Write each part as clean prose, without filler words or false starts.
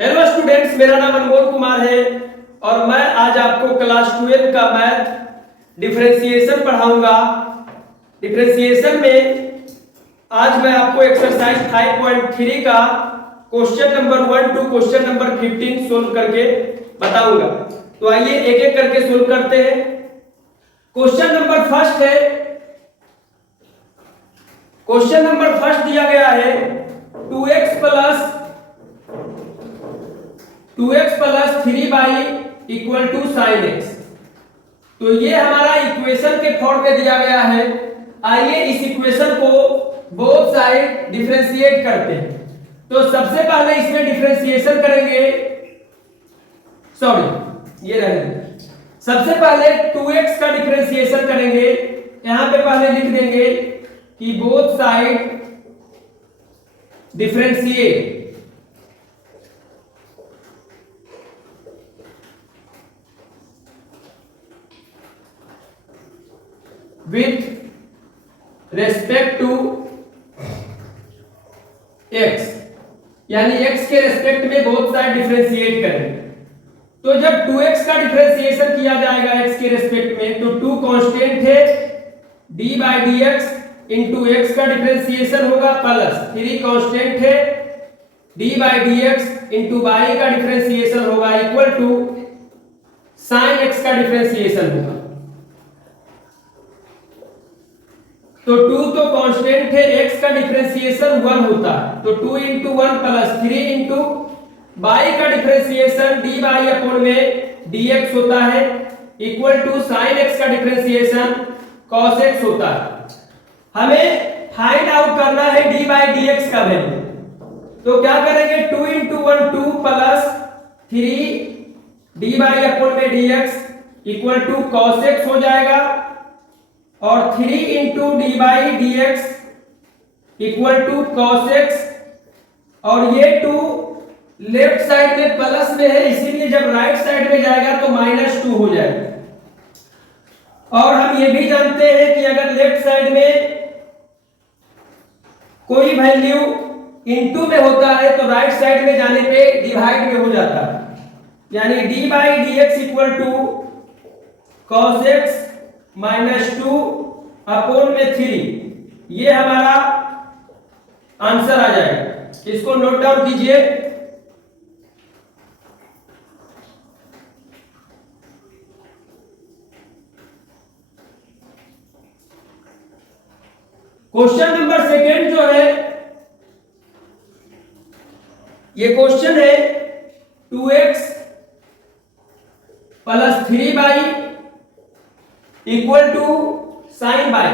Hello students, मेरा नाम अनमोल कुमार है और मैं आज आपको क्लास 12 का मैथ डिफरेंशिएशन पढ़ाऊंगा। डिफरेंशिएशन में आज मैं आपको एक्सरसाइज 5.3 का question number 1 to question number 15 solve करके बताऊंगा। तो आइए एक एक करके सोल्व करते हैं। क्वेश्चन नंबर फर्स्ट है, क्वेश्चन नंबर फर्स्ट दिया गया है 2x plus 3y equal to sine X. तो ये हमारा इक्वेशन के फॉर्म में दिया गया है। आइए इस इक्वेशन को बोथ साइड डिफरेंशिएट करते हैं। तो सबसे पहले इसमें डिफरेंशिएशन करेंगे, सॉरी ये रहेगा। सबसे पहले 2x का डिफरेंशिएशन करेंगे। यहां पे पहले लिख देंगे कि both side differentiate with respect to x, यानी x के रेस्पेक्ट में बोथ साइड डिफरेंशिएट करेंगे। तो जब 2x का डिफरेंशिएशन किया जाएगा x के रेस्पेक्ट में, तो 2 कांस्टेंट है, d by D X into X का डिफरेंशिएशन होगा, प्लस 3 कांस्टेंट है, d by D X into Y का डिफरेंशिएशन होगा, इक्वल टू साइन x का डिफरेंशिएशन होगा। तो 2 तो कांस्टेंट है, x का डिफरेंशिएशन 1 होता है, तो 2 इंटू 1 प्लस 3 इंटू y का डिफरेंशिएशन d बाई अपॉन में dx होता है, इक्वल टू साइन x का डिफरेंशिएशन cos x होता है। हमें फाइंड आउट करना है d बाई dx का वैल्यू। तो क्या करेंगे, 2 into 1 2 plus 3 d Y upon में dx equal to cos x हो जाएगा, और 3 into D by D x equal to cos X, और ये 2 लेफ्ट साइड में प्लस में है, इसीलिए जब राइट साइड में जाएगा तो -2 हो जाएगा। और हम ये भी जानते हैं कि अगर लेफ्ट साइड में कोई वैल्यू इनटू में होता है तो राइट साइड में जाने पे डिवाइड में हो जाता है, यानी D by D x equal to cos X -2 upon में 3, ये हमारा आंसर आ जाएगा। इसको नोट डाउन कीजिए। क्वेश्चन नंबर सेकेंड जो है, ये क्वेश्चन है 2x plus 3y equal to sine Y.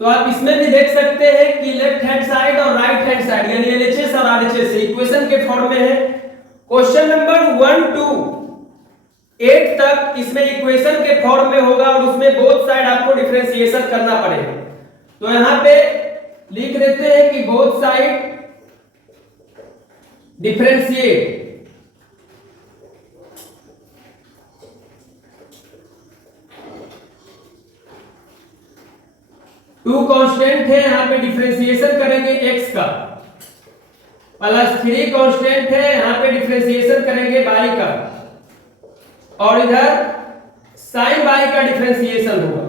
तो आप इसमें भी देख सकते हैं कि लेफ्ट हैंड साइड और राइट हैंड साइड यानी एलएचएस और आरएचएस इक्वेशन के फॉर्म में है। क्वेश्चन नंबर 1 टू 8 तक इसमें इक्वेशन के फॉर्म में होगा और उसमें बोथ साइड आपको डिफरेंशिएशन करना पड़ेगा। तो यहां पे लिख देते हैं कि both side differentiate to constant है, यहां पे डिफरेंशिएशन करेंगे x का, प्लस 3 कांस्टेंट है, यहां पे डिफरेंशिएशन करेंगे y का, और इधर sin y का डिफरेंशिएशन होगा।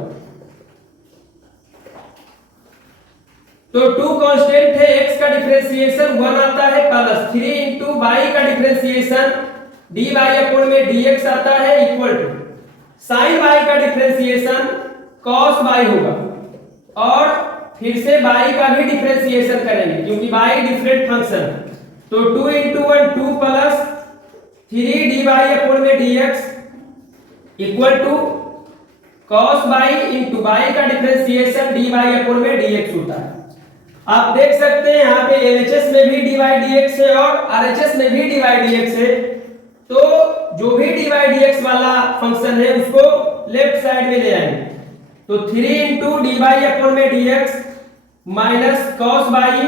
तो 2 कांस्टेंट है, x का डिफरेंशिएशन 1 आता है, प्लस 3 इंटू y का डिफरेंशिएशन dy अपॉन में dx आता है, इक्वल टू sin y का डिफरेंशिएशन cos y होगा, और फिर से y का भी डिफरेंशिएशन करेंगे क्योंकि y डिफरेंट फंक्शन। तो 2 इंटू 1 2 प्लस 3 dy अपॉन में dx equal to cos y into y का डिफरेंशिएशन dy अपॉन में dx होता है। आप देख सकते हैं यहाँ पे LHS में भी dy dx है और RHS में भी dy dx है। तो जो भी dy dx वाला फंक्शन है उसको लेफ्ट साइड में ले आएंगे। तो 3 इंटू डी बाई अपॉन में D x minus cos by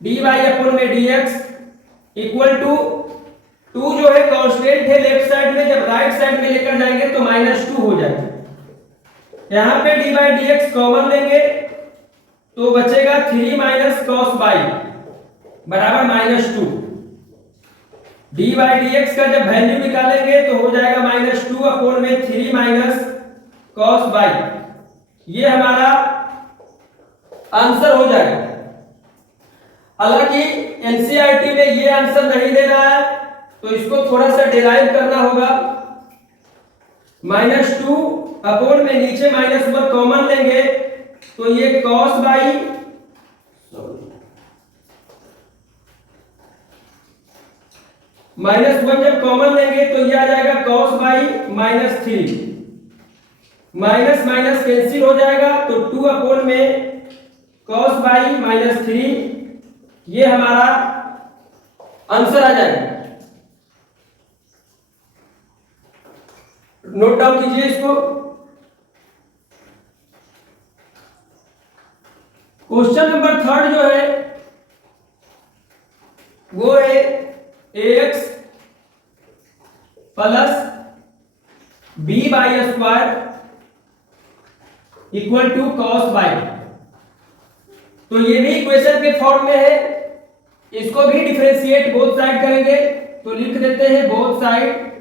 d by upon में डी एक्स इक्वल टू 2 जो है कांस्टेंट है लेफ्ट साइड में, जब राइट साइड में लेकर जाएंगे तो -2 हो जाएगा। यहां पे D by D x common लेंगे तो बचेगा 3 माइनस कॉस बाई बराबर -2। डी बाई डी एक्स का जब वैल्यू निकालेंगे तो हो जाएगा -2/3 माइनस कॉस बाई। ये हमारा आंसर हो जाएगा। हालांकि एनसीईआरटी में ये आंसर नहीं दे रहा है तो इसको थोड़ा सा डिराइव करना होगा। -2 में नीचे -1 कॉमन लेंगे तो ये cos बाई -1 जब कॉमन लेंगे तो ये आ जाएगा cos by -3। Minus minus cancel हो जाएगा तो 2 में cos बाई -3 ये हमारा आंसर आ जाएगा। नोट डाउन कीजिए इसको। क्वेश्चन नंबर 3 जो है वो है ax plus b Y square equal to cos Y. तो ये भी इक्वेशन के फॉर्म में है, इसको भी डिफरेंशिएट बोथ साइड करेंगे तो लिख देते हैं both side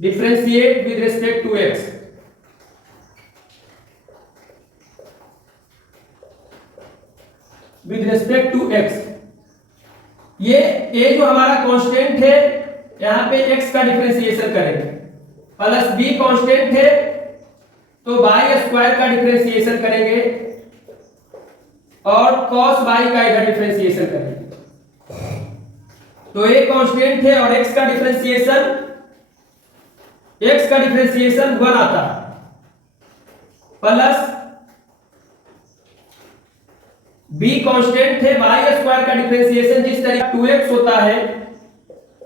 differentiate with respect to x। With respect to x ये a जो हमारा कांस्टेंट है यहां पे x का डिफरेंशिएशन करेंगे, प्लस b कांस्टेंट है तो बाई स्क्वायर का डिफरेंशिएशन करेंगे और cos बाई का इधर डिफरेंशिएशन करेंगे। तो a कांस्टेंट है और x का डिफरेंशिएशन 1 आता है, प्लस b कांस्टेंट है बाई स्क्वायर का डिफरेंशिएशन जिस तरीके 2x होता है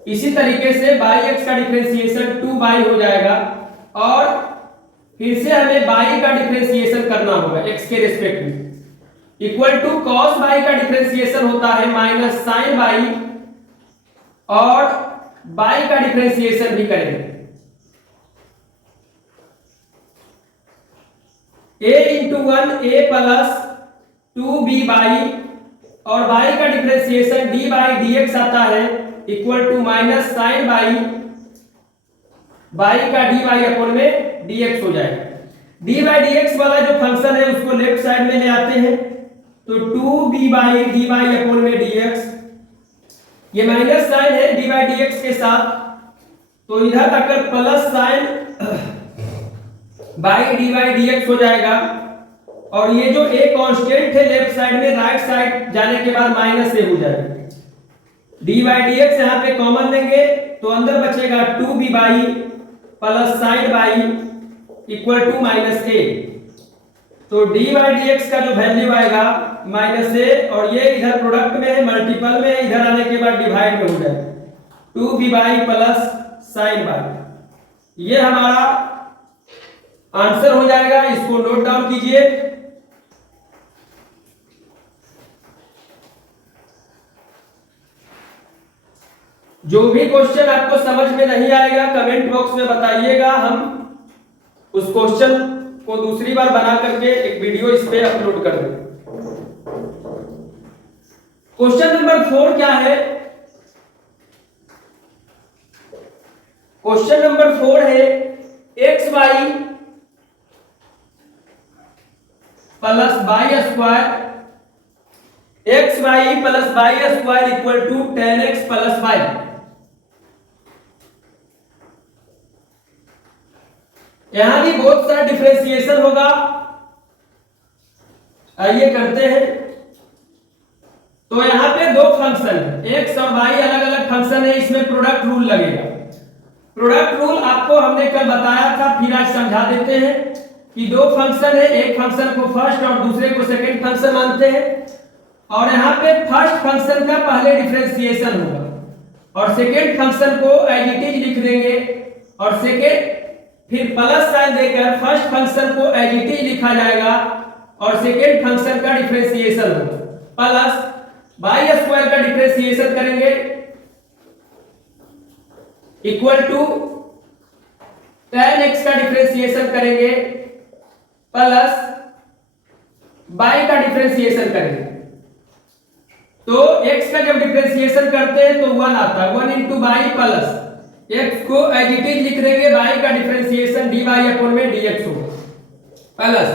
इसी तरीके से बाई x का डिफरेंशिएशन 2y हो जाएगा और फिर से हमें बाई का डिफरेंशिएशन करना होगा x के रिस्पेक्ट में। इक्वल टू cos बाई का डिफरेंशिएशन होता है माइनस साइन बाई और बाई का डिफरेंशिएशन भी करेंगे a इंटू 1 a प्लस 2b बाई और बाई का डिफरेंशिएशन d बाई dx आता है equal to minus sine Y Y का डी बाई अपॉन में dx हो जाएगा। d बाई dx वाला जो फंक्शन है उसको लेफ्ट साइड में ले आते हैं तो 2b by d by upon में dx, ये माइनस साइन है d बाई dx के साथ तो इधर आकर plus sine by d by dx हो जाएगा और ये जो a कांस्टेंट है लेफ्ट साइड में राइट साइड जाने के बाद माइनस a हो जाएगा। d बाई dx यहाँ पे कॉमन लेंगे तो अंदर बचेगा 2b Y plus sine Y equal to minus a। तो d बाई dx का जो वैल्यू आएगा माइनस a और ये इधर प्रोडक्ट में है मल्टीपल में, इधर आने के बाद डिवाइड में हो जाएगा 2b Y plus sine by. ये हमारा आंसर हो जाएगा, इसको नोट डाउन कीजिए। जो भी क्वेश्चन आपको समझ में नहीं आएगा कमेंट बॉक्स में बताइएगा, हम उस क्वेश्चन को दूसरी बार बना करके एक वीडियो इस पे अपलोड कर देंगे। क्वेश्चन नंबर 4 क्या है? क्वेश्चन नंबर 4 है X Y plus by squared X Y plus by square equal to 10x plus 5। यहां भी बहुत सारा डिफरेंशिएशन होगा, आइए करते हैं। तो यहां पे दो फंक्शन है, एक्स और वाई अलग अलग फंक्शन है, इसमें प्रोडक्ट रूल लगेगा। प्रोडक्ट रूल आपको हमने कल बताया था, फिर आज समझा देते हैं कि दो फंक्शन है, एक फंक्शन को फर्स्ट और दूसरे को सेकंड फंक्शन मानते हैं और यहाँ पे फर्स्ट फंक्शन का पहले डिफरेंशिएशन होगा और सेकंड फंक्शन को एज इट इज लिख देंगे और सेकंड फिर प्लस साइन देकर फर्स्ट फंक्शन को एज इट इज लिखा जाएगा और सेकंड फंक्शन का डिफरेंशिएशन होगा, प्लस बाई स्क्वायर का डिफरेंशिएशन करेंगे इक्वल टू tan x का डिफरेंशिएशन करेंगे प्लस y का डिफरेंशिएशन करेंगे तो x का जब डिफरेंशिएशन करते हैं तो 1 आता है, 1 इंटू वाई प्लस x को एज इट इज लिख देंगे, y का डिफरेंशिएशन dy अपॉन में dx होगा प्लस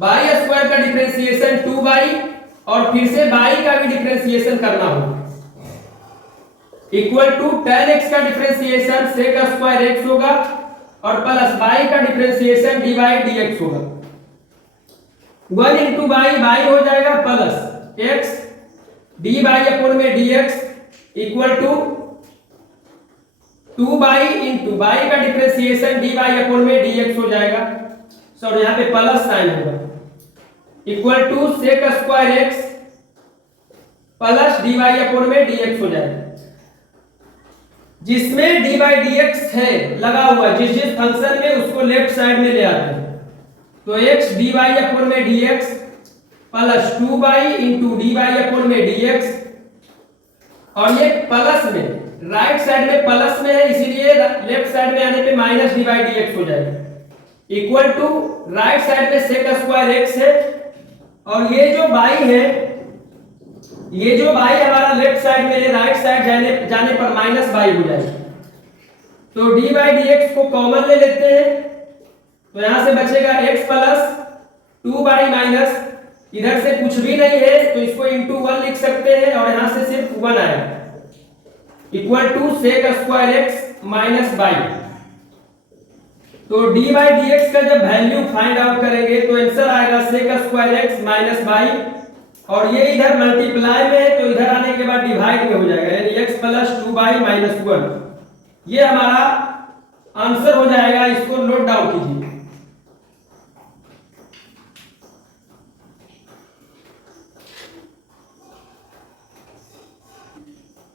y स्क्वायर का डिफरेंशिएशन 2y और फिर से y का भी डिफरेंशिएशन करना होगा इक्वल टू tan x का डिफरेंशिएशन sec स्क्वायर x होगा और प्लस y का डिफरेंशिएशन dy dx होगा 1 इंटू y हो जाएगा प्लस x dy अपॉन में dx equal to 2y into y का डिफरेंशिएशन dy अपॉन में dx हो जाएगा, सॉरी यहाँ पे प्लस साइन होगा equal to sec square x plus dy upon में dx हो जाएगा, जिसमें dy dx है लगा हुआ जिस फंक्शन में उसको लेफ्ट साइड में ले आते हैं तो x dy अपॉन में dx plus 2y into dy upon में dx और ये प्लस में राइट साइड में प्लस में है इसीलिए लेफ्ट साइड में आने पे माइनस dy dx हो जाएगा इक्वल टू राइट साइड में sec स्क्वायर x है और ये जो y है, ये जो y हमारा लेफ्ट साइड में है राइट साइड जाने पर माइनस y हो जाएगा तो dy dx को कॉमन ले लेते हैं तो यहां से बचेगा x प्लस 2y माइनस इधर से कुछ भी नहीं है तो इसको इंटू 1 लिख सकते हैं और यहां से सिर्फ 1 आएगा equal to sec square x minus y तो dy dx का जब वैल्यू फाइंड आउट करेंगे तो आंसर आएगा sec square x minus y और ये इधर मल्टीप्लाई में है तो इधर आने के बाद डिवाइड में हो जाएगा यानी x प्लस 2y माइनस 1 ये हमारा आंसर हो जाएगा, इसको नोट डाउन कीजिए।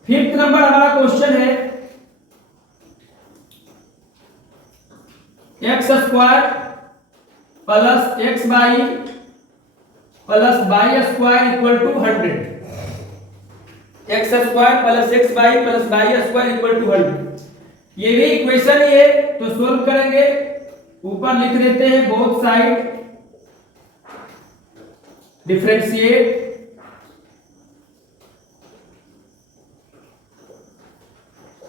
फिफ्थ नंबर हमारा क्वेश्चन है x square plus x y plus by square equal to 100 x square plus x y plus by square equal to 100 ये भी इक्वेशन ही है तो सोल्व करेंगे, ऊपर लिख देते हैं both side differentiate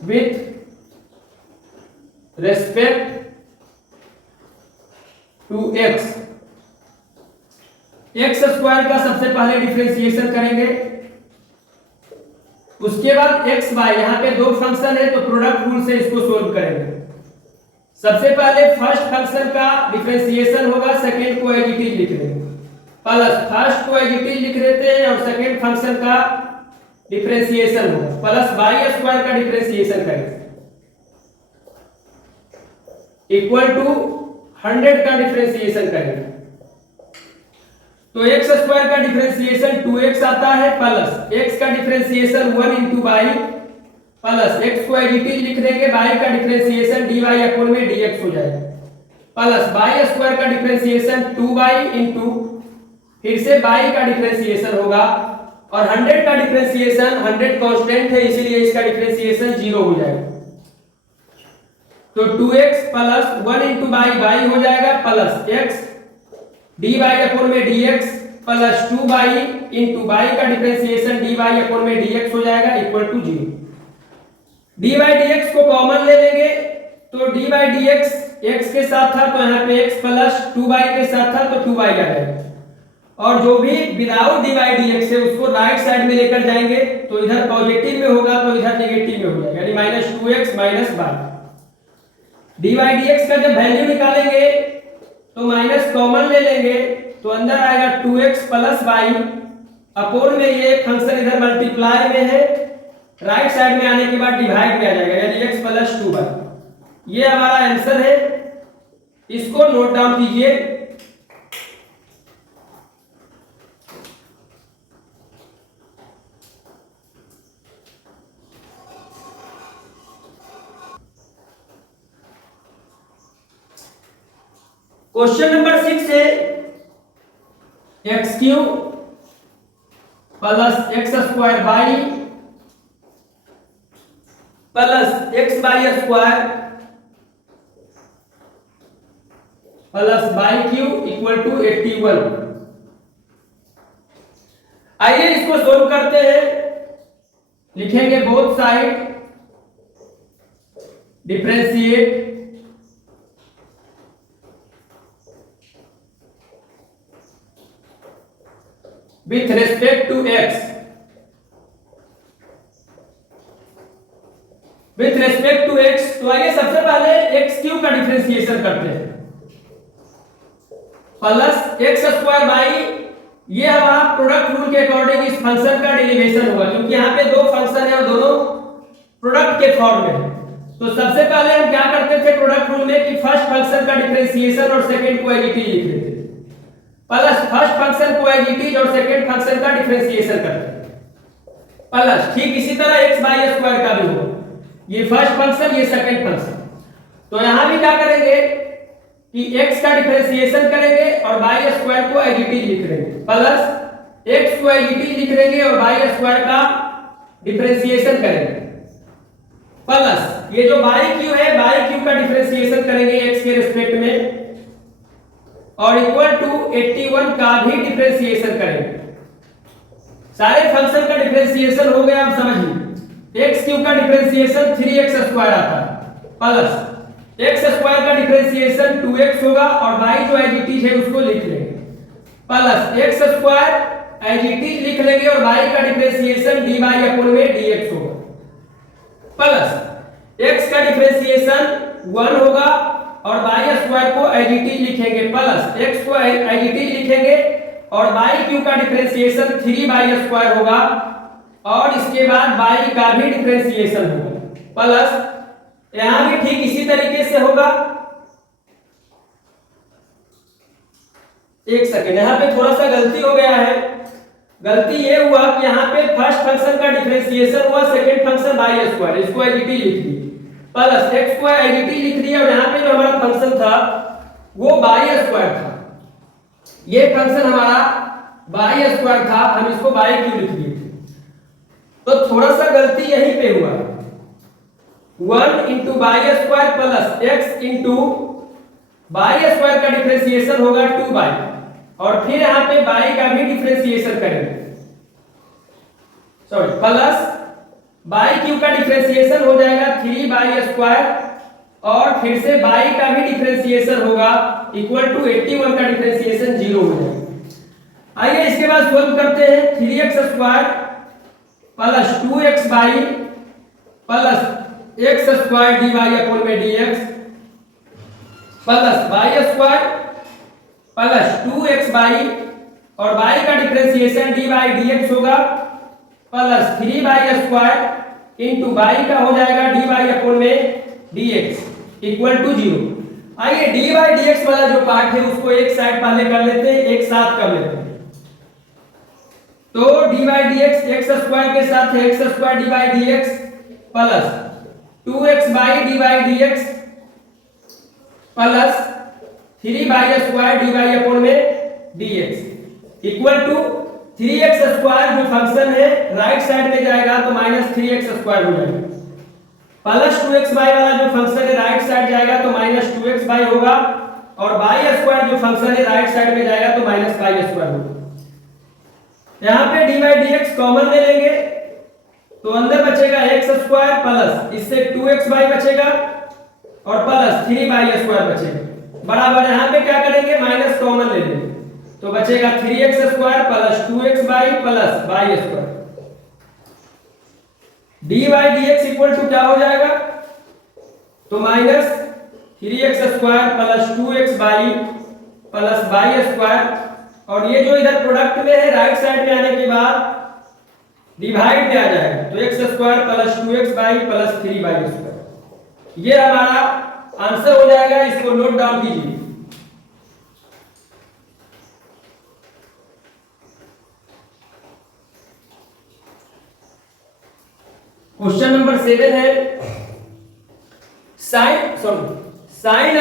with respect to x x square का सबसे पहले डिफरेंशिएशन करेंगे उसके बाद x y यहां पे दो फंक्शन है तो प्रोडक्ट रूल से इसको सोल्व करेंगे। सबसे पहले फर्स्ट फंक्शन का डिफरेंशिएशन होगा, सेकंड को एज इट इज लिख देंगे प्लस फर्स्ट को एज इट इज लिख देते हैं और सेकंड फंक्शन का डिफरेंशिएशन होगा प्लस y स्क्वायर का डिफरेंशिएशन करेंगे इक्वल टू 100 का डिफरेंशिएशन करेंगे तो x स्क्वायर का डिफरेंशिएशन 2x आता है प्लस x का differentiation 1 into y plus x को एज इट इज लिख देंगे, y का डिफरेंशिएशन dy अपॉन में dx हो जाएगा प्लस y स्क्वायर का डिफरेंशिएशन 2y इंटू फिर से y का डिफरेंशिएशन होगा और 100 का डिफरेंशिएशन 100 कांस्टेंट है इसीलिए इसका डिफरेंशिएशन 0 हो जाएगा तो 2x प्लस 1 इंटू y हो जाएगा प्लस x dy अपॉन में dx plus 2y into y का डिफरेंशिएशन dy अपॉन में dx हो जाएगा इक्वल टू 0 dy dx को कॉमन ले लेंगे तो dy dx x के साथ था तो यहाँ पे x प्लस 2y के साथ था तो 2y आ जाएगा और जो भी विदाउट dy dx है उसको राइट साइड में लेकर जाएंगे तो इधर पॉजिटिव में होगा तो इधर नेगेटिव में हो जाएगा यानी minus 2x minus y dy dx का जब वैल्यू निकालेंगे तो माइनस कॉमन ले लेंगे तो अंदर आएगा 2x प्लस y अपॉन में ये फंक्शन इधर मल्टीप्लाई में है राइट साइड में आने के बाद डिवाइड में आ जाएगा यानी x प्लस 2y ये हमारा आंसर है, इसको नोट डाउन कीजिए। क्वेश्चन नंबर 6 है x cube plus x square y plus x y square plus y cube equal to 81। आइए इसको सोल्व करते हैं। लिखेंगे both side differentiate with respect to x. With respect to x, तो आइए सबसे पहले एक्स क्यूब का डिफरेंशिएशन करते हैं। प्लस एक्स स्क्वायर बाई, ये हमारा प्रोडक्ट रूल के अकॉर्डिंग इस फंक्शन का डेरिवेशन होगा, क्योंकि यहाँ पे दो फंक्शन है और दोनों प्रोडक्ट के फॉर्म में है। तो सबसे पहले हम क्या करते थे प्रोडक्ट रूल में कि फर्स्ट फंक्शन का डिफरेंशिएशन और सेकंड को एज इट इज लिख लेते थे, प्लस फर्स्ट फंक्शन को एज इट इज और सेकंड फंक्शन का डिफरेंशिएशन करते थे प्लस। ठीक इसी तरह एक्स बाई स्क्वायर का भी होगा, ये फर्स्ट फंक्शन ये सेकंड फंक्शन। तो यहां भी क्या करेंगे कि x का डिफरेंशिएशन करेंगे और बाई स्क्वायर को एज इट इज लिख लेंगे, प्लस x को एज इट इज लिख लेंगे और बाई स्क्वायर का डिफरेंशिएशन करेंगे, प्लस ये जो बाई क्यू है बाई क्यू का डिफरेंशिएशन करेंगे x के रिस्पेक्ट में और इक्वल टू 81 का भी डिफरेंशिएशन करेंगे। सारे फंक्शन का डिफरेंशिएशन हो गया, आप समझिए। x क्यूब का डिफरेंशिएशन 3x स्क्वायर आता है, प्लस x स्क्वायर का डिफरेंशिएशन 2x होगा और y जो एज इट इज है उसको लिख लेंगे, plus x square as it is लिख लेंगे और y का डिफरेंशिएशन dy अपॉन में dx होगा, प्लस x का डिफरेंशिएशन 1 होगा और y स्क्वायर को एज इट इज लिखेंगे, प्लस x को एज इट इज लिखेंगे और y क्यूब का डिफरेंशिएशन 3y स्क्वायर होगा और इसके बाद y का भी डिफरेंशिएशन होगा, प्लस यहां भी ठीक इसी तरीके से होगा। एक सेकंड, यहां पे थोड़ा सा गलती हो गया है। गलती ये हुआ कि यहां पे फर्स्ट फंक्शन का डिफरेंशिएशन हुआ सेकंड फंक्शन y स्क्वायर, इसको एज इट इज लिख दिए, प्लस x को एज इट इज लिख दिया और यहां पे जो हमारा फंक्शन था वो y स्क्वायर था। ये फंक्शन हमारा y स्क्वायर था, हम इसको y क्यूब लिख दिए थे। तो थोड़ा सा गलती यहीं पे हुआ, 1 into y square plus x into y square का डिफरेंशिएशन होगा 2y और फिर यहां पे y का भी डिफरेंशिएशन करेंगे, सॉरी प्लस y क्यूब का डिफरेंशिएशन हो जाएगा 3y स्क्वायर और फिर से y का भी डिफरेंशिएशन होगा इक्वल टू 81 का डिफरेंशिएशन 0 हो जाएगा। आइए इसके बाद सॉल्व करते हैं। 3x square plus 2x y plus x square dy upon में dx plus y square plus 2x by और y का डिफरेंशिएशन dy dx होगा plus 3y square into y का हो जाएगा dy अपॉन में dx इक्वल टू 0। आइए dy dx वाला जो पार्ट है उसको एक साइड पहले कर लेते हैं, एक साथ कर लेते हैं। तो dy dx x स्क्वायर के साथ है x square dy dx plus 2x y dy dx plus 3y square dy upon में dx equal to 3x square जो फंक्शन है राइट साइड में जाएगा तो माइनस 3x स्क्वायर हो जाएगा, प्लस 2x बाई वाला जो फंक्शन है राइट साइड जाएगा तो माइनस 2x बाई होगा और y स्क्वायर जो फंक्शन है राइट साइड में जाएगा तो माइनस y स्क्वायर होगा। यहाँ पे dy dx कॉमन ले लेंगे तो अंदर बचेगा x स्क्वायर प्लस इससे 2x बाई बचेगा और प्लस 3y स्क्वायर बचेगा, बराबर यहाँ पे क्या करेंगे माइनस कॉमन ले लेंगे तो बचेगा 3x square plus 2x y plus y square. dy dx equal to क्या हो जाएगा तो minus 3x square plus 2x y plus y square और ये जो इधर प्रोडक्ट में है राइट साइड में आने के बाद डिवाइड में आ जाएगा तो x square plus 2x y plus 3y square. ये हमारा आंसर हो जाएगा, इसको नोट डाउन कीजिए। क्वेश्चन नंबर 7 है sign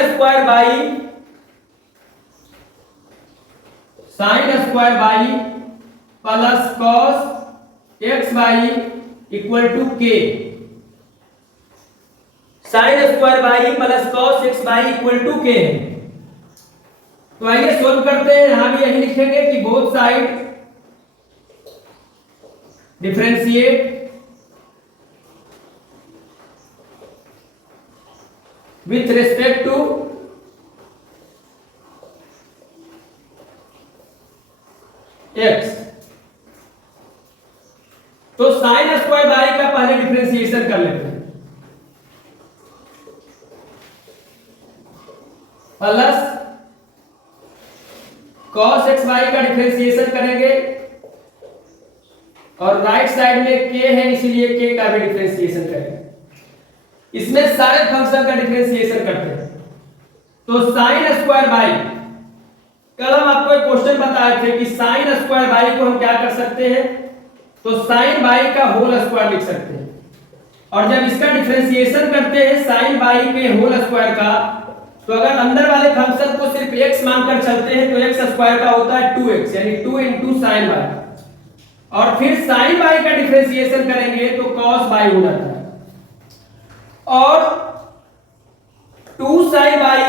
square y plus cos x y equal to k. Sine square y plus cos x y equal to k. तो आइए solve करते हैं। यहां भी यही लिखेंगे कि both side differentiate with respect to x. तो साइन स्क्वायर बाई का पहले डिफरेंशिएशन कर लेते हैं। प्लस cos x y का डिफरेंशिएशन करेंगे और राइट साइड में k है इसलिए k का भी डिफरेंशिएशन करेंगे। इसमें सारे फंक्शन का डिफरेंशिएशन करते हैं। तो साइन स्क्वायर बाई, कल हम आपको एक क्वेश्चन बताए थे कि साइन स्क्वायर बाई को हम क्या कर सकते हैं, तो साइन बाई का होल स्क्वायर लिख सकते हैं। और जब इसका डिफरेंशिएशन करते हैं साइन बाई के होल स्क्वायर का, तो अगर अंदर वाले फंक्शन को सिर्फ x मानकर चलते हैं तो x स्क्वायर का होता है 2x, यानी 2 into sin y। और फिर sin y का डिफरेंशिएशन करेंगे तो cos y हो जाता है। और 2 sin y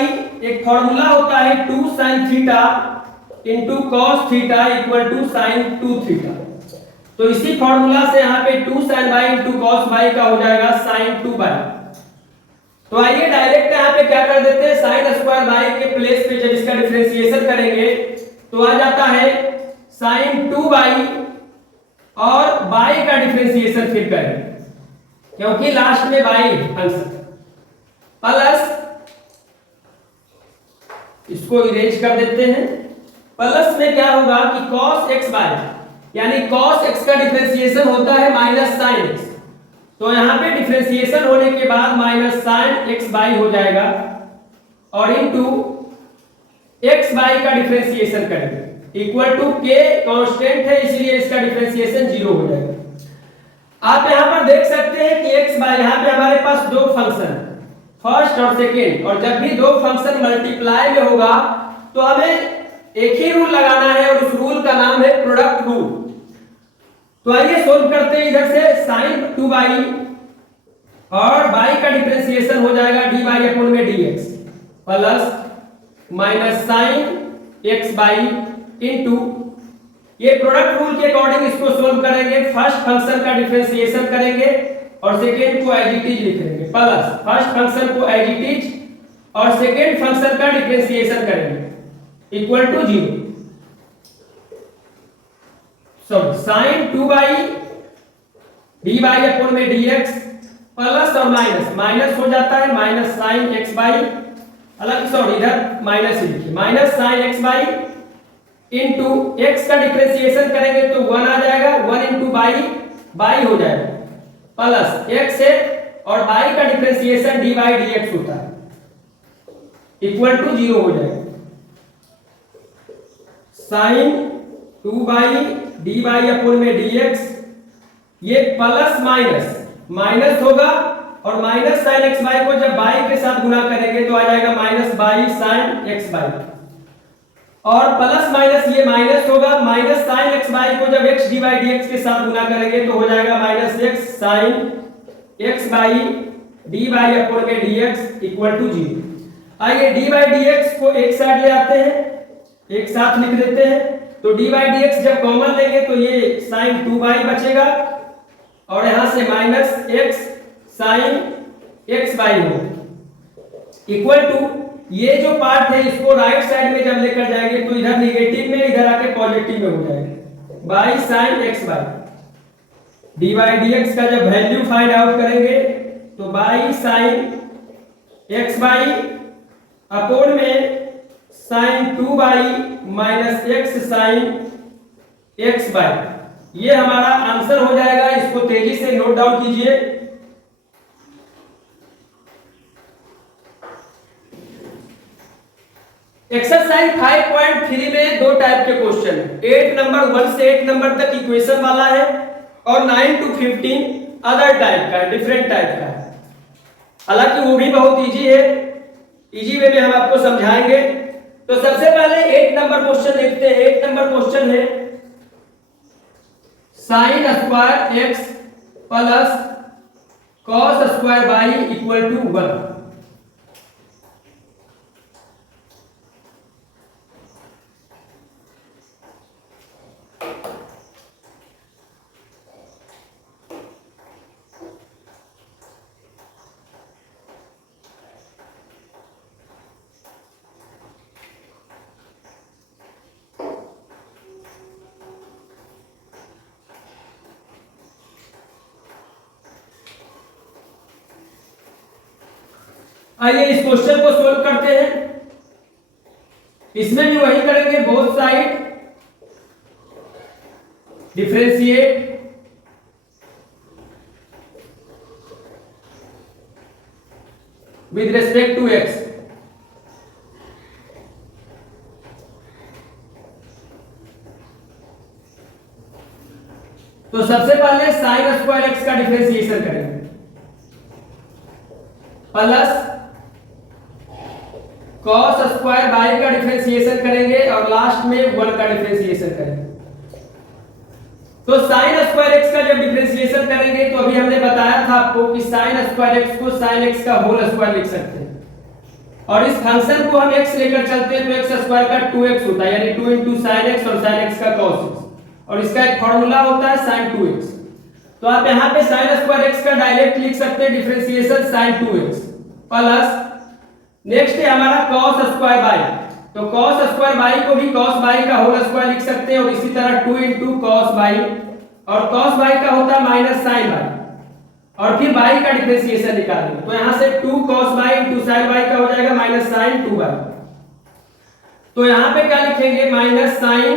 एक फॉर्मूला होता है 2 sin theta into cos theta equal to sin 2 theta. तो इसी फॉर्मूला से यहाँ पे 2 sin y into cos y का हो जाएगा sin 2 y। तो आइए डायरेक्ट यहाँ पे क्या कर देते हैं, साइन स्क्वायर बाई के प्लेस पे जब इसका डिफरेंशिएशन करेंगे तो आ जाता है साइन 2 बाई, और बाई का डिफरेंशिएशन फिर करेंगे क्योंकि लास्ट में बाई आंसर। प्लस इसको इरेज कर देते हैं। प्लस में क्या होगा कि cos x बाई, यानी cos x का डिफरेंशिएशन होता है माइनस साइन x। तो यहां पे डिफरेंशिएशन होने के बाद माइनस साइन x बाई हो जाएगा और इनटू x बाई का डिफरेंशिएशन करेंगे इक्वल टू k कांस्टेंट है इसलिए इसका डिफरेंशिएशन 0 हो जाएगा। आप यहां पर देख सकते हैं कि x बाई, यहां पे हमारे पास दो फंक्शन फर्स्ट और सेकेंड, और जब भी दो फंक्शन मल्टीप्लाई में होगा तो हमें एक ही रूल लगाना है और उस रूल का नाम है प्रोडक्ट रूल। तो आइए सोल्व करते हैं। इधर से sin 2 बाई और बाई का डिफरेंशिएशन हो जाएगा dy अपॉन में dx plus minus sin x y into, ये प्रोडक्ट रूल के अकॉर्डिंग इसको सोल्व करेंगे। फर्स्ट फंक्शन का डिफरेंशिएशन करेंगे और सेकेंड को एज इट इज लिखेंगे, प्लस फर्स्ट फंक्शन को एज इट इज और सेकेंड फंक्शन का डिफरेंशिएशन करेंगे equal to 0। Sin 2 y d by upon में dx प्लस और माइनस, माइनस हो जाता है माइनस साइन x बाई, अलग सॉरी इधर माइनस ही लिखिए, minus sin x y into x का डिफरेंशिएशन करेंगे तो 1 आ जाएगा, 1 इनटू बाई, बाई हो जाएगा प्लस x है और बाई का डिफरेंशिएशन dy dx होता है इक्वल टू 0 हो जाएगा। Sin 2 y d by upon में dx, ये प्लस माइनस माइनस होगा और माइनस साइन एक्स बाई को जब बाई के साथ गुना करेंगे तो आ जाएगा minus by sine x by, और प्लस माइनस ये माइनस होगा, माइनस साइन एक्स बाई को जब x D by D x के साथ गुना करेंगे तो हो जाएगा minus x sine x y d by upon में dx इक्वल टू 0। आइए डी बाई डी एक्स को एक साइड ले आते हैं, एक साथ लिख देते हैं। तो डी बाई डी एक्स जब कॉमन लेंगे तो ये साइन 2 बाई बचेगा और यहां से minus x sine x by हो इक्वल टू, ये जो पार्ट है इसको राइट साइड में जब लेकर जाएंगे तो इधर निगेटिव में, इधर आके पॉजिटिव में हो जाएगा y sine x y. D by D x का जब वैल्यू फाइंड आउट करेंगे तो y sine x y upon में sine 2 y minus x sine x y, ये हमारा आंसर हो जाएगा। इसको तेजी से नोट डाउन कीजिए। एक्सरसाइज 5.3 में दो टाइप के क्वेश्चन है, 8 नंबर 1 से 8 नंबर तक इक्वेशन वाला है और 9 to 15 अदर टाइप का है, डिफरेंट टाइप का है। हालांकि वो भी बहुत इजी है, इजी वे में हम आपको समझाएंगे। तो सबसे पहले 8 नंबर क्वेश्चन देखते हैं। 8 नंबर क्वेश्चन है sign square x plus cos square y equal to 1। आइए इस क्वेश्चन को सोल्व करते हैं। इसमें भी वही करेंगे, both side differentiate with respect to x. तो सबसे पहले साइन स्क्वायर एक्स का डिफरेंशिएशन करेंगे, प्लस कॉस स्क्वायर बाई का डिफरेंशिएशन करेंगे और लास्ट में 1 का डिफरेंशिएशन करेंगे। तो साइन स्क्वायर एक्स का जब डिफरेंशिएशन करेंगे तो अभी हमने बताया था आपको कि साइन स्क्वायर एक्स को साइन एक्स का होल स्क्वायर लिख सकते हैं, और इस फंक्शन को हम एक्स लेकर चलते हैं तो एक्स स्क्वायर का 2x होता है, यानी 2 sin x और sin x का cos x, और इसका एक फार्मूला होता है sin 2x। तो आप यहाँ पे sin स्क्वायर x का डायरेक्ट लिख सकते हैं differentiation sin 2x, plus next है हमारा cos स्क्वायर बाई, तो cos स्क्वायर बाई को भी cos बाई का होल स्क्वायर लिख सकते हैं, और इसी तरह 2 cos बाई, और cos बाई का होता है माइनस sin बाई, और फिर बाई का डिफरेंशिएशन निकालेंगे। तो यहां से 2 cos बाई sin बाई का हो जाएगा माइनस sin 2 बाई। तो यहां पे क्या लिखेंगे, माइनस sin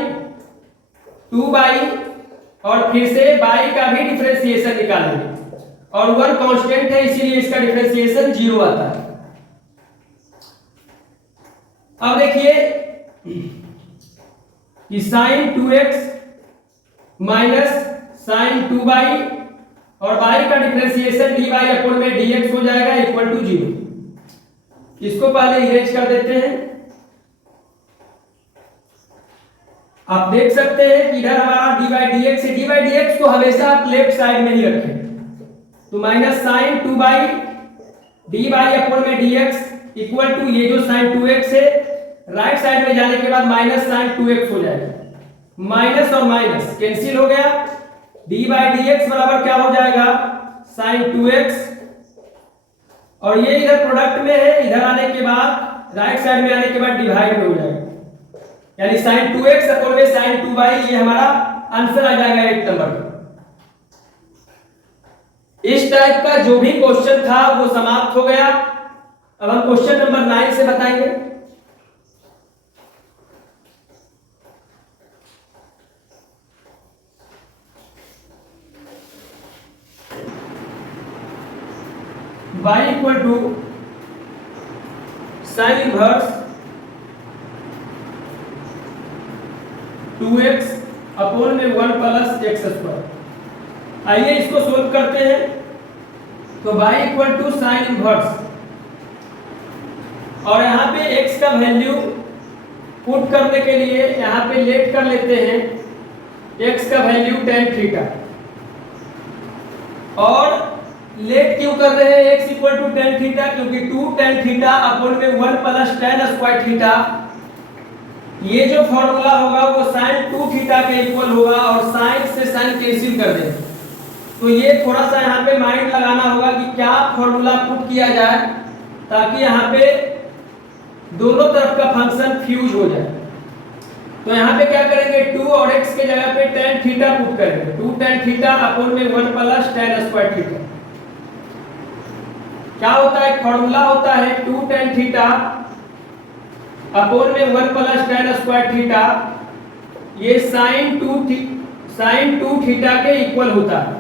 2 बाई, और फिर से बाई का भी डिफरेंशिएशन निकालेंगे, और 1 कांस्टेंट है इसीलिए इसका डिफरेंशिएशन 0 आता है। अब देखिए कि sin 2x minus sin 2 y और बाई का डिफरेंशिएशन dy अपॉन में dx हो जाएगा इक्वल टू 0। इसको पहले इरेज कर देते हैं। आप देख सकते हैं कि इधर हमारा dy dx है, dy dx को हमेशा आप लेफ्ट साइड में ही रखें, तो minus sin 2 by dy upon में dx इक्वल टू ये जो sin 2x है राइट साइड में जाने के बाद माइनस sin 2x हो जाएगा, माइनस और माइनस कैंसिल हो गया, dy dx बराबर क्या हो जाएगा sin 2x, और ये इधर प्रोडक्ट में है, इधर आने के बाद राइट साइड में आने के बाद डिवाइड में हो जाएगा, यानी sin 2x अपॉन में sin 2 बाई, ये हमारा आंसर आ जाएगा 8 नंबर का। इस टाइप का जो भी क्वेश्चन था वो समाप्त हो गया। अब हम क्वेश्चन नंबर 9 से बताएंगे। y equal to sign inverse 2x upon में 1 प्लस x स्क्वायर। आइए इसको सोल्व करते हैं। तो y equal to sign inverse, और यहाँ पे x का वैल्यू पुट करने के लिए यहाँ पे लेट कर लेते हैं x का वैल्यू tan थीटा, और लेट क्यों कर रहे हैं x equal to tan theta, क्योंकि 2 tan थीटा अपॉन में 1 प्लस tan स्क्वायर थीटा, ये जो फॉर्मूला होगा वो sin 2 थीटा के इक्वल होगा, और sin से sin कैंसिल कर दें। तो ये थोड़ा सा यहाँ पे माइंड लगाना होगा कि क्या फॉर्मूला पुट किया जाए ताकि यहाँ पे दोनों तरफ का फंक्शन फ्यूज हो जाए। तो यहाँ पे क्या करेंगे, 2 और x के जगह पे tan थीटा पुट करेंगे, 2 tan थीटा अपॉन में 1 प्लस tan स्क्वायर थीटा। क्या होता है, फॉर्मूला होता है 2 tan थीटा अपॉन में 1 प्लस tan स्क्वायर थीटा, ये sin 2 थीटा के इक्वल होता है।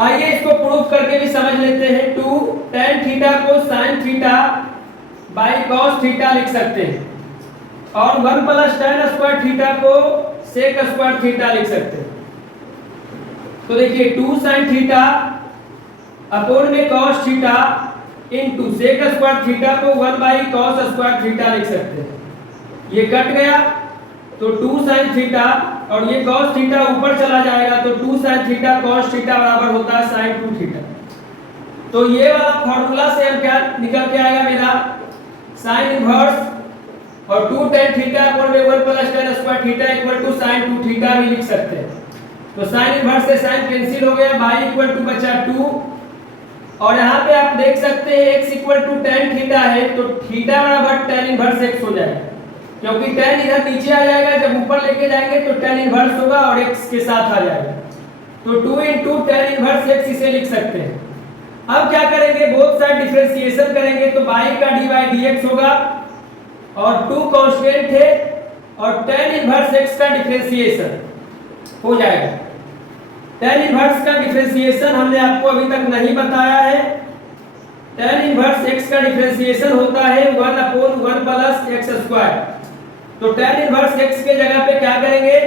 आइए इसको प्रूफ करके भी समझ लेते हैं। 2 tan थीटा को sin theta by cos theta लिख सकते हैं, और 1 प्लस tan स्क्वायर थीटा को sec स्क्वायर थीटा लिख सकते हैं। तो देखिए 2 sin थीटा अपॉन में cos theta into sec square theta को 1 बाई cos स्क्वायर थीटा लिख सकते हैं। ये कट गया तो 2 sin थीटा, और ये cos थीटा ऊपर चला जाएगा तो 2 sin थीटा cos थीटा बराबर होता है sin 2 थीटा। तो ये वाला फॉर्मूला से हम क्या निकल के आएगा मेरा sin इनवर्स और 2 tan थीटा अपॉन में 1 plus tan square theta equal to sin 2 theta भी लिख सकते हैं। तो sin इनवर्स से sin कैंसिल हो गया, y इक्वल टू बचा 2, और यहाँ पे आप देख सकते हैं x equal to tan theta है तो थीटा बराबर tan इनवर्स x हो जाएगा, क्योंकि tan इधर नीचे आ जाएगा, जब ऊपर लेके जाएंगे तो tan इनवर्स होगा और x के साथ आ जाएगा। तो 2 इंटू tan इनवर्स x इसे लिख सकते हैं। अब क्या करेंगे, बोथ साइड डिफरेंशिएशन करेंगे तो बाई का डी बाई डी एक्स होगा और 2 कांस्टेंट है और tan इनवर्स x का डिफरेंशिएशन हो जाएगा। tan इनवर्स का डिफरेंशिएशन हमने आपको अभी तक नहीं बताया है। tan इनवर्स x का डिफरेंशिएशन होता है 1/1 प्लस एक्स स्क्वायर। तो tan इनवर्स x के जगह पे क्या करेंगे,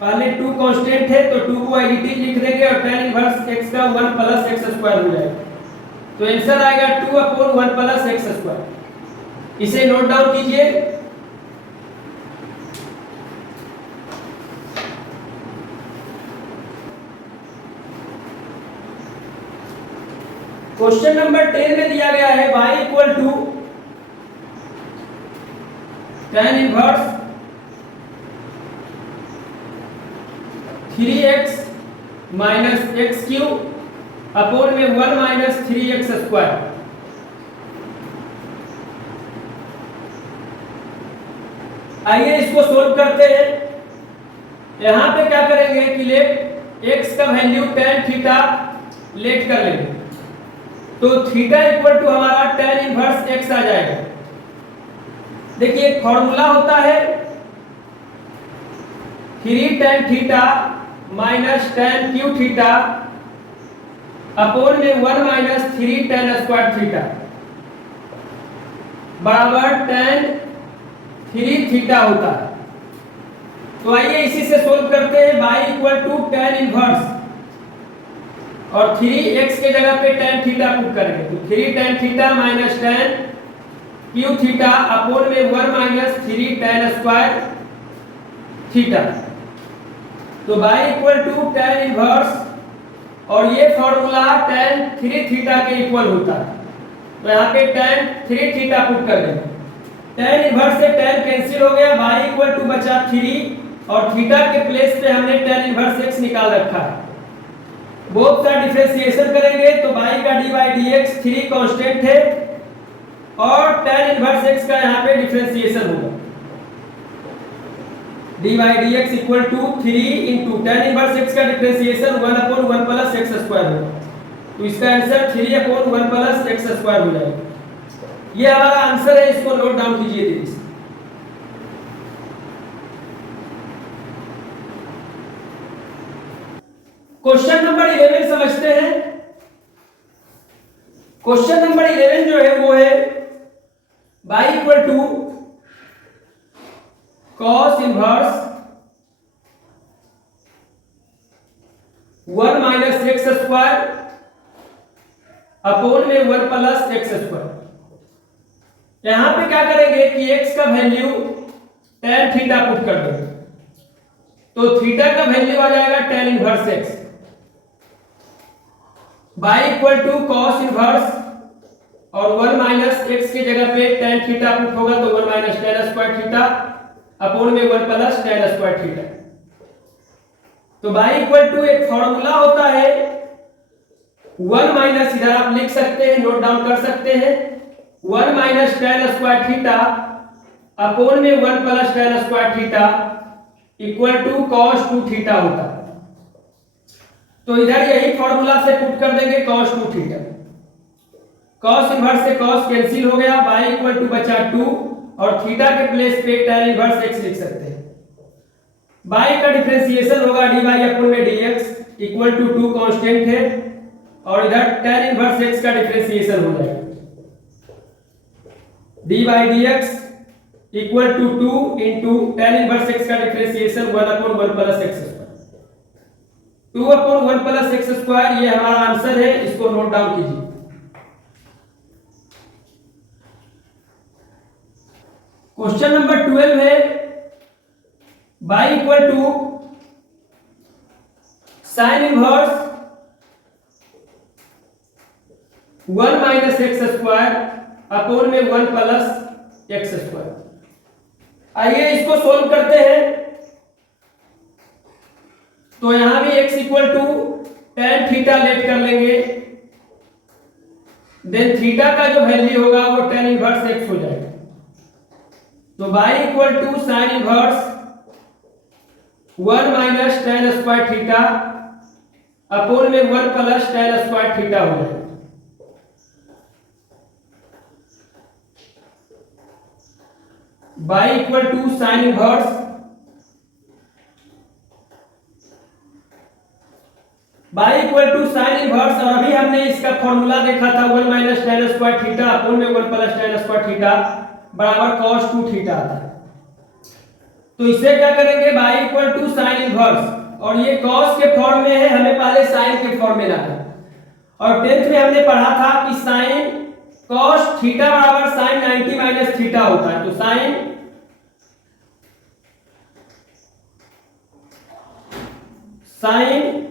पहले 2 कांस्टेंट है तो 2 को एडिटिव लिख देंगे और tan इनवर्स x का 1 प्लस एक्स स्क्वायर हो जाएगा। तो आंसर आएगा 2/1 प्लस एक्स स्क्वायर। इसे नोट डाउन कीजिए। क्वेश्चन नंबर 10 में दिया गया है y equal to tan inverse 3x minus x cube upon में 1 माइनस 3x स्क्वायर। आइए इसको सोल्व करते हैं। यहां पे क्या करेंगे कि लेट x का वैल्यू tan थीटा लेट कर लेंगे तो थीटा इक्वल टू हमारा tan इनवर्स x आ जाएगा। देखिए एक फॉर्मूला होता है 3 tan theta minus tan cube theta upon में 1 माइनस 3 tan स्क्वायर थीटा बराबर tan 3 थीटा होता है। तो आइए इसी से सोल्व करते हैं। y equal to tan inverse और 3x के जगह पे tan थीटा पुट करेंगे तो 3 tan theta minus tan cube theta upon में 1 माइनस 3 tan स्क्वायर थीटा। तो y equal to tan inverse और ये फॉर्मूला tan 3 थीटा के इक्वल होता है। तो यहाँ पे tan 3 थीटा पुट कर देंगे। tan इनवर्स से tan कैंसिल हो गया, y इक्वल टू बचा 3 और थीटा के प्लेस पे हमने tan इनवर्स x निकाल रखा है। बोथ साइड डिफरेंशिएशन करेंगे तो y का D by D x 3 constant है और tan इनवर्स x का यहाँ पे डिफरेंशिएशन होगा d by D x equal to 3 into tan inverse x का डिफरेंशिएशन 1/1 प्लस एक्स स्क्वायर होगा। तो इसका आंसर 3/1 प्लस एक्स स्क्वायर हो जाएगा। ये हमारा आंसर है, इसको नोट डाउन कीजिए दीजिए। क्वेश्चन नंबर 11 समझते हैं। क्वेश्चन नंबर 11 जो है वो है y equal to cos inverse 1 minus x square upon में 1 प्लस एक्स स्क्वायर। यहां पे क्या करेंगे कि x का वैल्यू tan थीटा पुट कर देंगे तो थीटा का वैल्यू आ जाएगा tan inverse x। y equal to cos inverse और 1 माइनस x की जगह पे tan थीटा पुट होगा तो 1 minus tan square theta upon में 1 प्लस tan स्क्वायर थीटा। तो y इक्वल टू एक फॉर्मूला होता है 1 माइनस, इधर आप लिख सकते हैं, नोट डाउन कर सकते हैं, 1 minus tan square theta upon में 1 plus tan square theta equal to cos 2 theta होता है। तो इधर यही फॉर्मूला से पुट कर देंगे cos 2 थीटा। cos इनवर्स से cos कैंसिल हो गया, y इक्वल टू बचा 2 और थीटा के प्लेस पे tan इनवर्स x लिख सकते हैं। y का डिफरेंशिएशन होगा dy अपॉन में dx इक्वल टू 2 कांस्टेंट है और इधर tan इनवर्स x का डिफरेंशिएशन हो जाएगा dy dx equal to 2 into tan inverse x का differentiation 1/1 plus x square. 2/1 plus x square ये हमारा आंसर है, इसको नोट डाउन कीजिए। क्वेश्चन नंबर 12 है y equal to sign inverse 1 minus x square upon में 1 प्लस एक्स स्क्वायर। आइए इसको सोल्व करते हैं। तो यहां भी x equal to tan theta let कर लेंगे, देन थीटा का जो वैल्यू होगा वो tan इनवर्स x हो जाएगा। तो y equal to sign inverse 1 minus tan square theta upon में 1 प्लस tan स्क्वायर थीटा हो जाएगा। Y equal to sign inverse y equal to sign inverse. और अभी हमने इसका फॉर्मूला देखा था 1 minus tan square theta upon में 1 प्लस tan स्क्वायर थीटा बराबर cos 2 थीटा आता है। तो इसे क्या करेंगे, y equal to sign inverse, और ये cos के फॉर्म में है, हमें पहले साइन के फॉर्म में लाना है। और 10th में हमने पढ़ा था कि साइन cos थीटा बराबर साइन 90 माइनस थीटा होता है। तो साइन साइन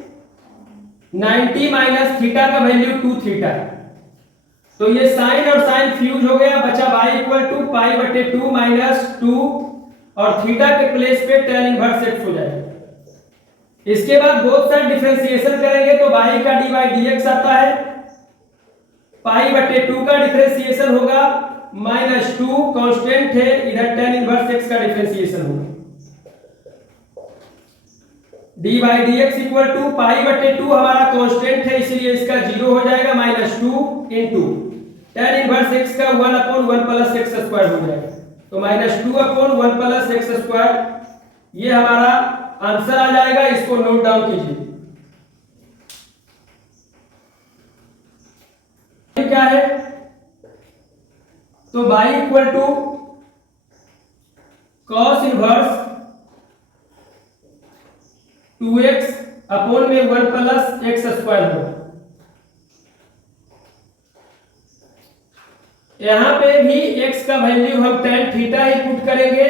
90 माइनस थीटा का वैल्यू 2 थीटा है। तो ये साइन और साइन फ्यूज हो गया, बचा बाई इक्वल टू पाई बटे 2 माइनस 2 और थीटा के प्लेस पे tan इनवर्स x हो जाएगा। इसके बाद बोथ साइड डिफरेंशिएशन करेंगे तो बाई का डी बाई dx आता है, पाई बटे 2 का डिफरेंशिएशन होगा माइनस 2 कांस्टेंट है, इधर tan इनवर्स x का डिफरेंशिएशन होगा। d by D x equal to pi बटे 2 हमारा कांस्टेंट है इसलिए इसका 0 हो जाएगा, minus 2 into tan inverse x का 1 अपॉन 1 प्लस एक्स स्क्वायर हो जाएगा। तो minus 2 upon 1 plus x square ये हमारा आंसर आ जाएगा। इसको नोट डाउन कीजिए। क्या है, तो y equal to cos inverse 2x upon में 1 प्लस एक्स स्क्वायर होगा। यहां पे भी x का वैल्यू हम tan थीटा ही पुट करेंगे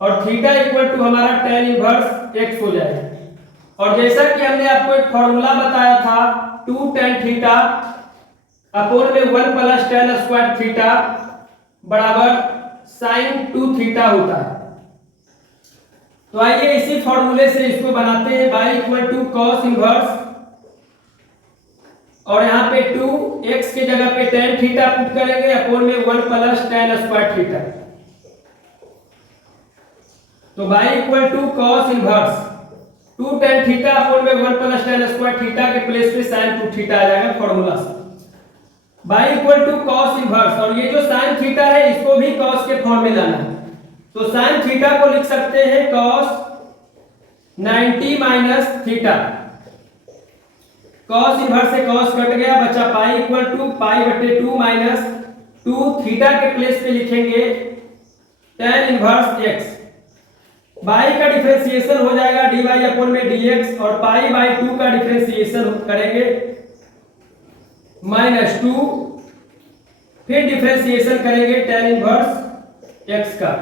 और थीटा इक्वल टू हमारा tan इनवर्स x हो जाएगा। और जैसा कि हमने आपको एक फॉर्मूला बताया था 2 tan थीटा अपॉन में 1 प्लस tan स्क्वायर थीटा बराबर sin 2 थीटा होता है। तो आइए इसी फॉर्मूले से इसको बनाते हैं, y equal to cos inverse और यहाँ पे 2x के जगह पे tan थीटा पुट करेंगे अपॉन में 1 प्लस tan स्क्वायर थीटा। तो y equal to cos inverse 2 tan theta upon में 1 प्लस tan स्क्वायर थीटा के प्लेस पे sin 2 थीटा आ जाएगा फॉर्मूला से। Y equal to cos inverse और ये जो sin थीटा है इसको भी cos के फॉर्म में लाना है। तो sin थीटा को लिख सकते हैं cos 90 minus theta. cos inverse से cos कट गया, बचा पाई इक्वल टू पाई बटे 2 माइनस 2 थीटा के प्लेस पे लिखेंगे tan इनवर्स x। बाई का डिफरेंशिएशन हो जाएगा dy अपॉन में dx और पाई बाई 2 का डिफरेंशिएशन करेंगे माइनस 2, फिर डिफरेंशिएशन करेंगे tan इनवर्स x का।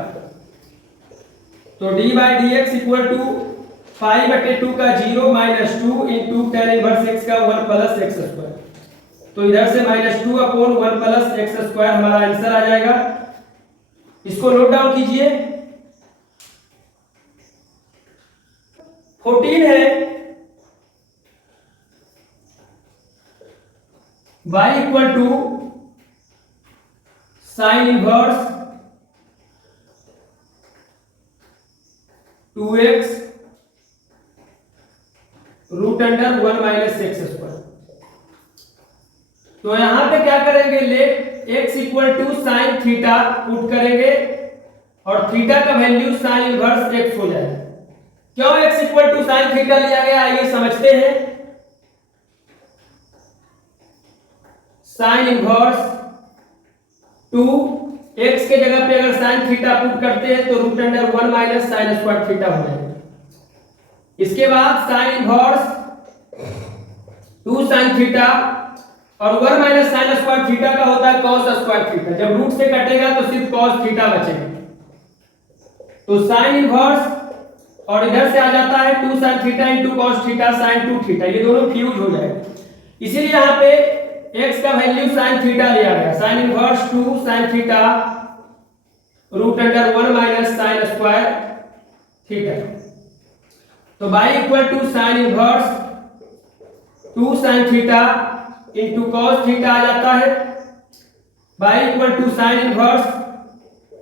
तो d by D x equal to pi बटे 2 का 0 minus 2 into tan inverse x का 1 प्लस एक्स स्क्वायर। तो इधर से minus 2 upon 1 plus x square हमारा आंसर आ जाएगा। इसको नोट डाउन कीजिए। 14 है y equal to sign inverse 2x root under 1 minus x square. तो यहां पे क्या करेंगे, let x equal to sign theta put करेंगे और थीटा का वैल्यू साइन इनवर्स x हो जाएगा। क्यों x equal to sign theta लिया गया आइए समझते हैं। साइन इनवर्स 2x के जगह पे अगर साइन थीटा पुट करते हैं तो root under 1 minus sign square theta हो जाएगा। इसके बाद साइन इनवर्स 2 साइन थीटा और 1 माइनस साइन स्क्वायर थीटा का होता है cos स्क्वायर थीटा। जब रूट से कटेगा तो सिर्फ cos थीटा बचेगा। तो साइन इनवर्स और इधर से आ जाता है 2 sine theta into cos theta sin 2 theta, ये दोनों फ्यूज हो जाएगा। इसीलिए यहाँ पे x का वैल्यू sin थीटा लिया गया, sin inverse 2 sin theta root under 1 minus sin square theta. तो y equal to sin inverse 2 sin theta into cos theta आ जाता है। y equal to sin inverse,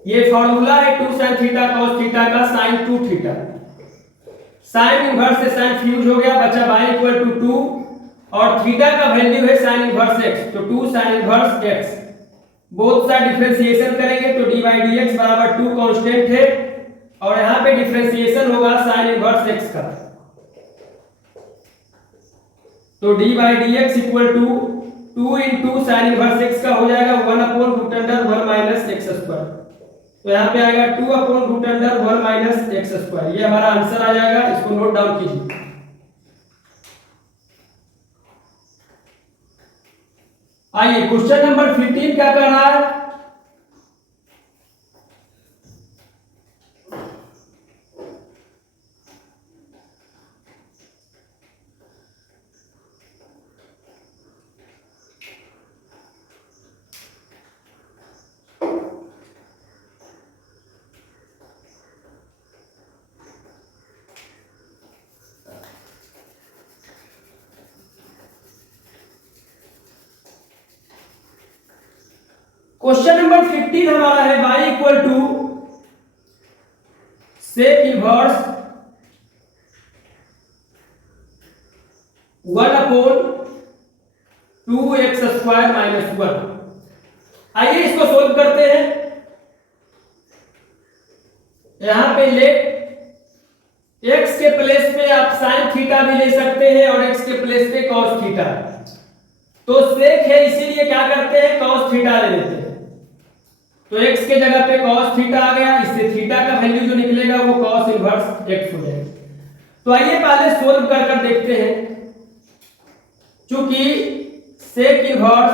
ये फॉर्मूला है 2 sin थीटा cos थीटा का sin 2 theta. sin inverse से sin fuse हो गया, बचा y इक्वल टू 2 और थीटा का वैल्यू है sin इनवर्स x। तो 2 sin inverse x both side differentiation करेंगे तो डी बाई डी एक्स बराबर 2 कांस्टेंट है और यहाँ पे डिफरेंशिएशन होगा साइन इनवर्स एक्स का, तो d by D x equal to 2 into sin inverse x का हो जाएगा 1 upon root under 1 minus x square, तो यहाँ पे आएगा 2 upon root under 1 minus x square. ये हमारा आंसर आ जाएगा, इसको नोट डाउन कीजिए। आइए क्वेश्चन नंबर 15 क्या कर रहा है। क्वेश्चन नंबर 15 हमारा है y equal to sec inverse 1 upon 2x square minus 1। आइए इसको सोल्व करते हैं। यहां पे लेट x के प्लेस पे आप साइन थीटा भी ले सकते हैं और x के प्लेस पे कॉस थीटा, तो सेक है इसीलिए क्या करते हैं कॉस थीटा ले लेते हैं, तो x के जगह पे cos थीटा आ गया, इससे थीटा का वैल्यू जो निकलेगा वो cos इनवर्स x हो जाएगा। तो आइए पहले सोल्व कर कर देखते हैं। चूंकि sec inverse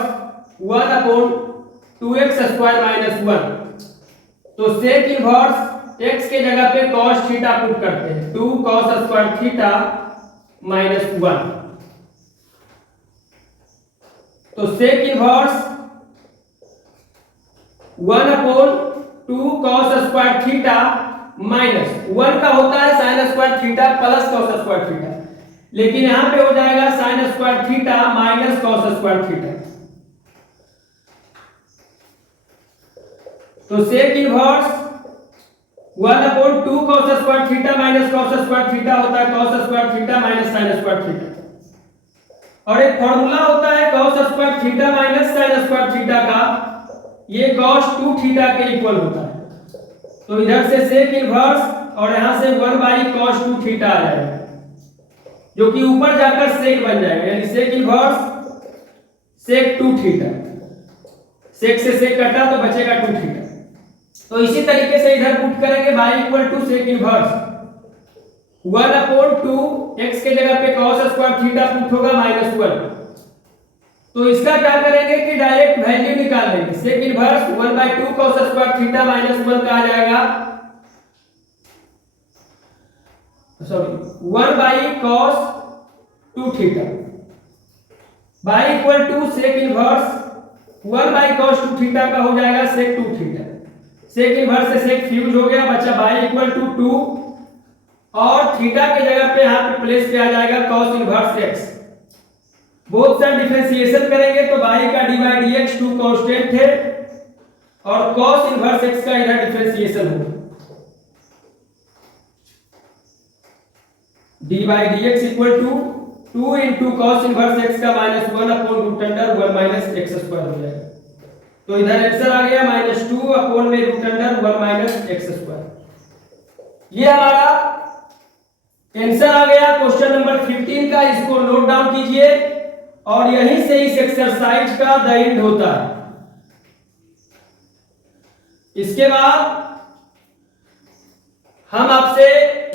1 upon 2x square minus 1, तो सेक इनवर्स x के जगह पे cos थीटा पुट करते हैं, 2 cos स्क्वायर थीटा माइनस 1, तो sec inverse 1 upon 2 cos square theta minus 1 का होता है sign square theta plus cos square theta, लेकिन यहां पे हो जाएगा sine square theta minus cos square theta, तो sec inverse 1 upon 2 cos square theta minus cos square theta होता है cos square theta minus sign square theta, और एक फार्मूला होता है cos square theta minus sign square theta का, ये cos 2 theta के इक्वल होता है, तो इधर से सेक इनवर्स और यहां से 1 बाई cos 2 थीटा आ जाएगा, जो कि ऊपर जाकर सेक बन जाएगा, यानी सेक इनवर्स सेक 2 थीटा, सेक से सेक कटा तो बचेगा 2 थीटा। तो इसी तरीके से इधर पुट करेंगे y equal to sec inverse 1 upon 2 x के जगह पे cos स्क्वायर थीटा पुट होगा माइनस 1, तो इसका क्या करेंगे कि डायरेक्ट वैल्यू निकाल लेंगे, sec inverse 1/2 cos square theta minus 1 का आ जाएगा, sorry 1/cos 2 theta, y equal to sec inverse 1/cos 2 theta का हो जाएगा सेक 2 थीटा, सेक इनवर्स से सेक फ्यूज हो गया, बचा y इक्वल टू 2 और थीटा के जगह पे यहां पे प्लेस पे आ जाएगा cos inverse x। Both side differentiation करेंगे तो y का D by D x 2 constant है और cos इनवर्स x का इधर डिफरेंशिएशन होगा, d by D x equal to 2 into cos inverse x का minus 1 upon root under 1 minus x square हो जाएगा, तो इधर आंसर आ गया माइनस 2 अपॉन में root under 1 minus x square. ये हमारा आंसर आ गया क्वेश्चन नंबर 15 का, इसको नोट डाउन कीजिए और यहीं से इस एक्सरसाइज का द एंड होता है। इसके बाद हम आपसे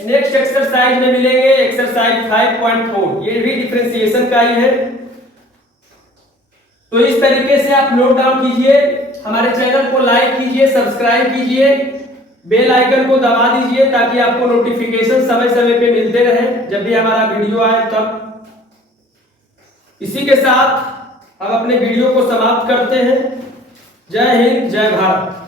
नेक्स्ट एक्सरसाइज में मिलेंगे, एक्सरसाइज 5.4, ये भी डिफरेंशिएशन का ही है। तो इस तरीके से आप नोट डाउन कीजिए, हमारे चैनल को लाइक कीजिए, सब्सक्राइब कीजिए, बेल आइकन को दबा दीजिए ताकि आपको नोटिफिकेशन समय समय पे मिलते रहे जब भी हमारा वीडियो आए तब। इसी के साथ हम अपने वीडियो को समाप्त करते हैं। जय हिंद, जय भारत।